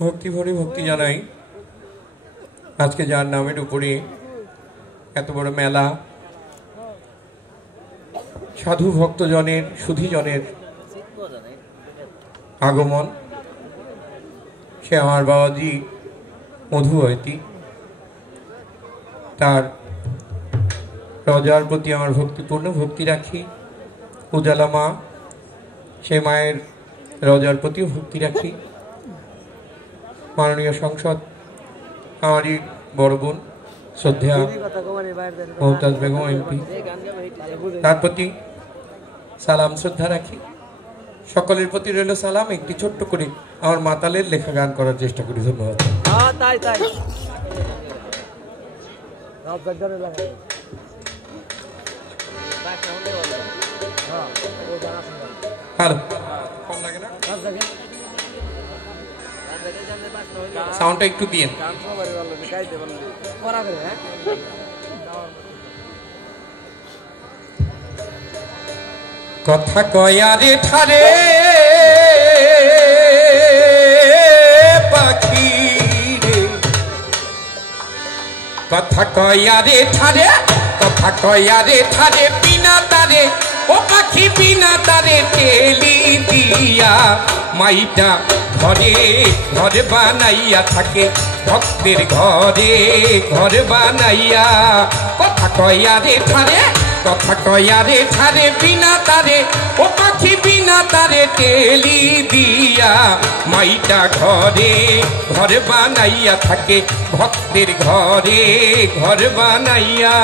ভক্তি ভরে ভক্তি জানাই আজকে যার নামের উপরে এত বড় মেলা, সাধু ভক্তজনের সুধীজনের আগমন। সে আমার বাবাজি মধুবতী, তার রজার প্রতি আমার ভক্তিপূর্ণ ভক্তি রাখি। উজালা মা, সে মায়ের রজার প্রতিও ভক্তি রাখি। মাননীয় সংসদ আমারই বড় বোন শ্রদ্ধা মমতাজ বেগম এমপি, তার প্রতি সালাম শ্রদ্ধা রাখি। সকলের প্রতি রইল সালাম। একটি ছোট্ট করে আমার মাতালের লেখা গান করার চেষ্টা করি। ধন্যবাদ। হ্যালো, কম লাগে না? সাউন্ডটা একটু দিয়ে। কথা কয়ারে ঠারে পাখি রে, কথা কয়ারে ঠারে, কথা কয়ারে ঠারে বিনা তারে, ও পাখি বিনা তারে টেলি দিয়া মাইটা ঘরে ঘর বানাইয়া থাকে, ভক্তের ঘরে ঘর বানাইয়া। কথা কয়ারে ঠারে, কথা কয়ারে ঠারে বিনা তারে, ও পাখি বিনা তারে টেলি দিয়া মাইটা ঘরে ঘর বানাইয়া থাকে, ভক্তের ঘরে ঘর বানাইয়া।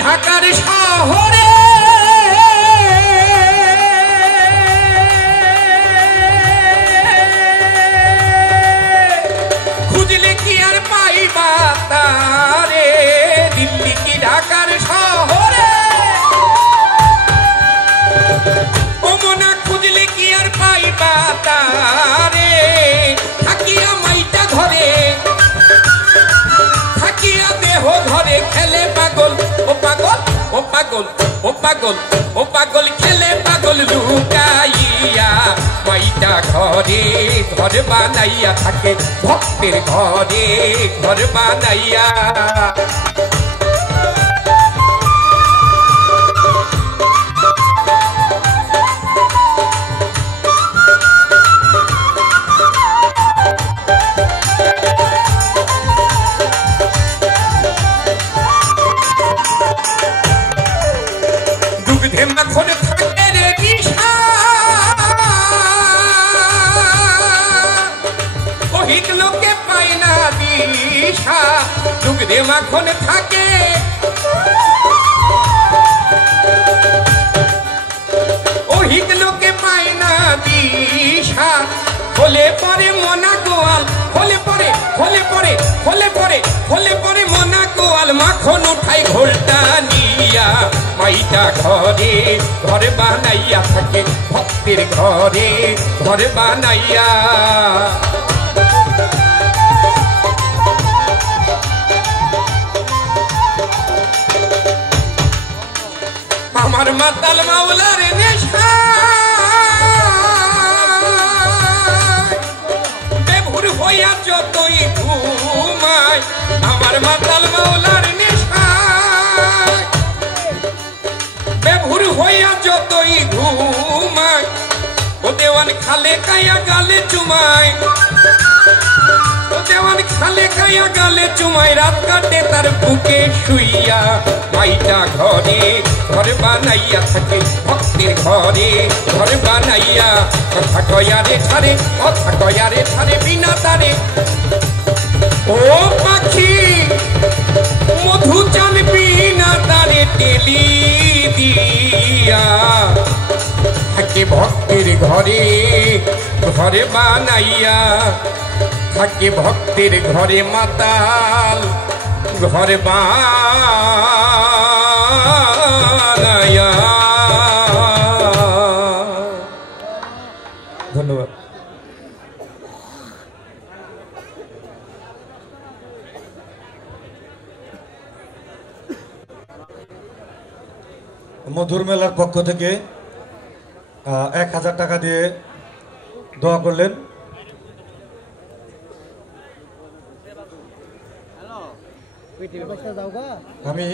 ঢাকার শহরে খুঁজলে কি আর পাইবা তারে, দিল্লি কি ঢাকার শহরে ও মনা খুঁজলে কি আর পাইবা তারে, থাকিয়া মাইটা ঘরে থাকিয়া দেহ ঘরে খেলে পাগল, ও পাগল ও পাগল ও পাগল ও পাগল খেলে পাগল লুকাইয়া, মাইটা ঘরে ঘর বানাইয়া থাকে, ভক্তের ঘরে ঘর বানাইয়া। মাখন থাকে রে দিশা, ওহিত লোকে পায় না দিশা, দুগ্ধে মাখন থাকে ওহিত লোকে পায় না দিশা, হলে পরে মনা গোয়াল, হলে পরে হলে পরে হলে পরে হলে পরে মনা গোয়াল, মাখন উঠাই ঘোলটা নিয়া মাইটা ঘরে ঘর বানাইয়া থাকে, ভক্তের ঘরে ঘর বানাইয়া। আমার মাতাল মাওলার নেশা বেভুর হইয়া যতই ঘুমায়, আমার মাতাল মাওলার নেশা বেভুর হইয়া যতই ঘুমায়, ও দেওয়ান খালে কায়া গালে চুমায়, ও দেওয়ান খালে কায়া গালে চুমায়, রাত কাটে তার বুকে শুইয়া, মাইটা ঘরে ঘর বানাইয়া থাকে, ভক্তের ঘরে ঘর বানাইয়া। কথা কয়ারে ঠারে, কথা কয়ারে ঠারে বিনা তারে, ও পাখি মধু চান বিনা তারে টেলি দিয়া থাকে, ভক্তের ঘরে ঘরে বানাইয়া থাকে, ভক্তের ঘরে মাতাল ঘর বানাইয়া। ধন্যবাদ। মধুর মেলার পক্ষ থেকে 1000 টাকা দিয়ে দোয়া করলেন। আমি